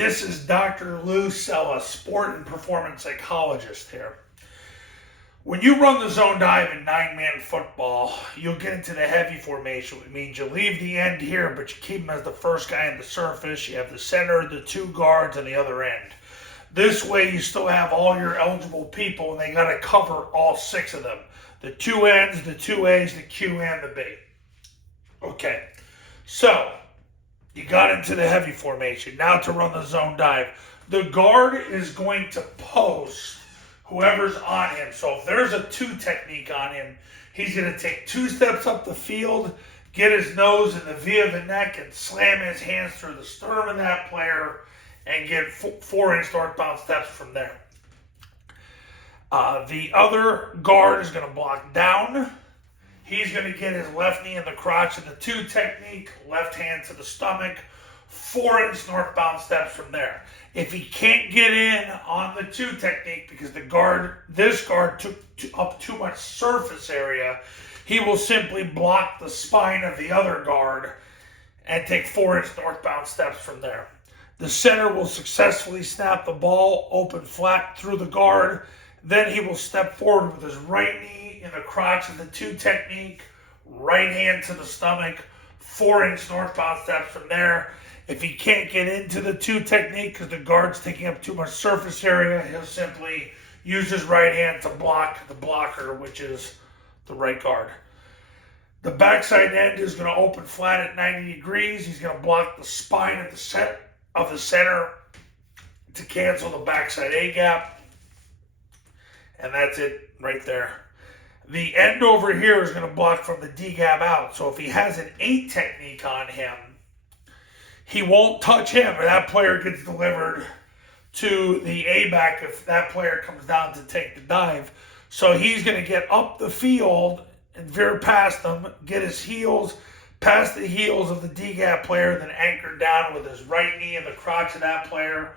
This is Dr. Lou Sella, sport and performance psychologist here. When you run the zone dive in 9-man football, you'll get into the heavy formation, which means you leave the end here, but you keep him as the first guy on the surface. You have the center, the two guards, on the other end. This way, you still have all your eligible people, and they got to cover all 6 of them. The 2 ends, the 2 A's, the Q, and the B. Okay, so you got into the heavy formation. Now to run the zone dive. The guard is going to post whoever's on him. So if there's a 2 technique on him, he's going to take 2 steps up the field, get his nose in the V of the neck, and slam his hands through the sternum of that player and get 4-inch northbound steps from there. The other guard is going to block down. He's going to get his left knee in the crotch in the 2 technique, left hand to the stomach, 4-inch northbound steps from there. If he can't get in on the 2 technique because this guard took up too much surface area, he will simply block the spine of the other guard and take 4-inch northbound steps from there. The center will successfully snap the ball open flat through the guard. Then he will step forward with his right knee in the crotch of the 2 technique, right hand to the stomach, 4-inch northbound steps from there. If he can't get into the 2 technique because the guard's taking up too much surface area, he'll simply use his right hand to block the blocker, which is the right guard. The backside end is going to open flat at 90 degrees. He's going to block the spine at the center to cancel the backside A gap. And that's it right there. The end over here is going to block from the D gap out. So if he has an 8 technique on him, he won't touch him, or that player gets delivered to the A-back if that player comes down to take the dive. So he's going to get up the field and veer past them, get his heels past the heels of the D-gap player, then anchor down with his right knee in the crotch of that player,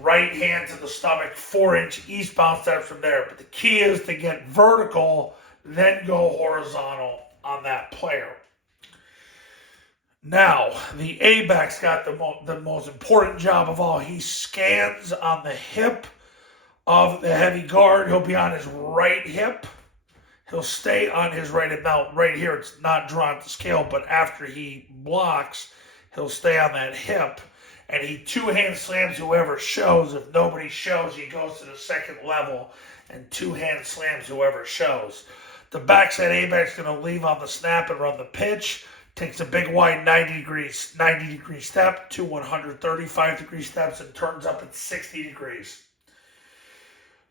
right hand to the stomach, 4-inch eastbound steps from there. But the key is to get vertical, then go horizontal on that player. Now, the A-back's got the most important job of all. He scans on the hip of the heavy guard. He'll be on his right hip. He'll stay on his right hip. Now, right here, it's not drawn to scale, but after he blocks, he'll stay on that hip. And he 2-hand slams whoever shows. If nobody shows, he goes to the second level and 2-hand slams whoever shows. The backside A-back's going to leave on the snap and run the pitch. Takes a big wide 90 degree step to 135 degree steps and turns up at 60 degrees.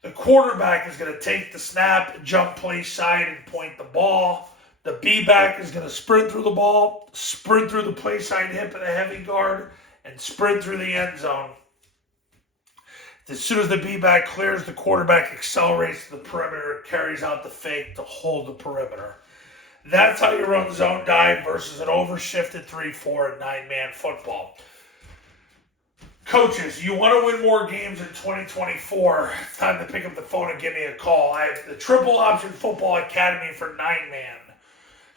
The quarterback is going to take the snap, jump play side, and point the ball. The B-back is going to sprint through the ball, sprint through the play side hip of the heavy guard, and sprint through the end zone. As soon as the B-back clears, the quarterback accelerates to the perimeter, carries out the fake to hold the perimeter. That's how you run zone dive versus an overshifted 3-4 and 9-man football. Coaches, you want to win more games in 2024, it's time to pick up the phone and give me a call. I have the Triple Option Football Academy for 9-man.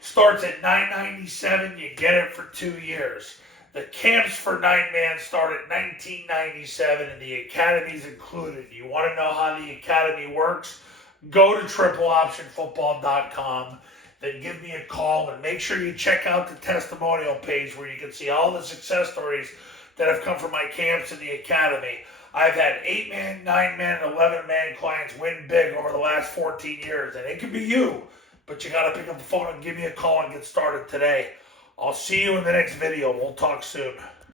Starts at $997, you get it for 2 years. The camps for 9-man start at $1997 and the academy's included. You want to know how the academy works? Go to tripleoptionfootball.com. Then give me a call and make sure you check out the testimonial page where you can see all the success stories that have come from my camps in the academy. I've had 8-man, 9-man, and 11-man clients win big over the last 14 years. And it could be you, but you got to pick up the phone and give me a call and get started today. I'll see you in the next video. We'll talk soon.